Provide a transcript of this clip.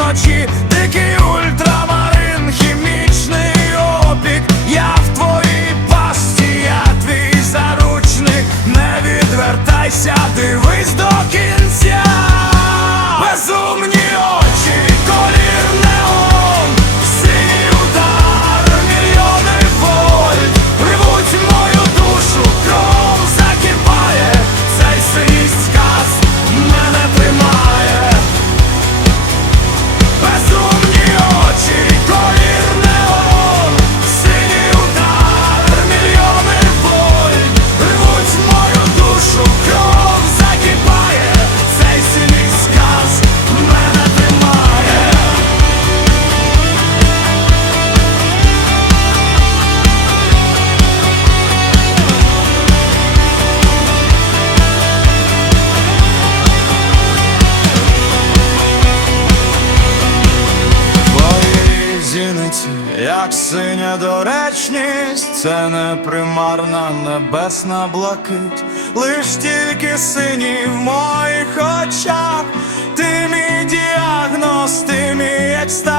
вночі, дикий ультра. різниці, як синя доречність, це не примарна небесна блакить, лиш тільки сині в моїх очах, ти мій діагноз, ти мій екстаз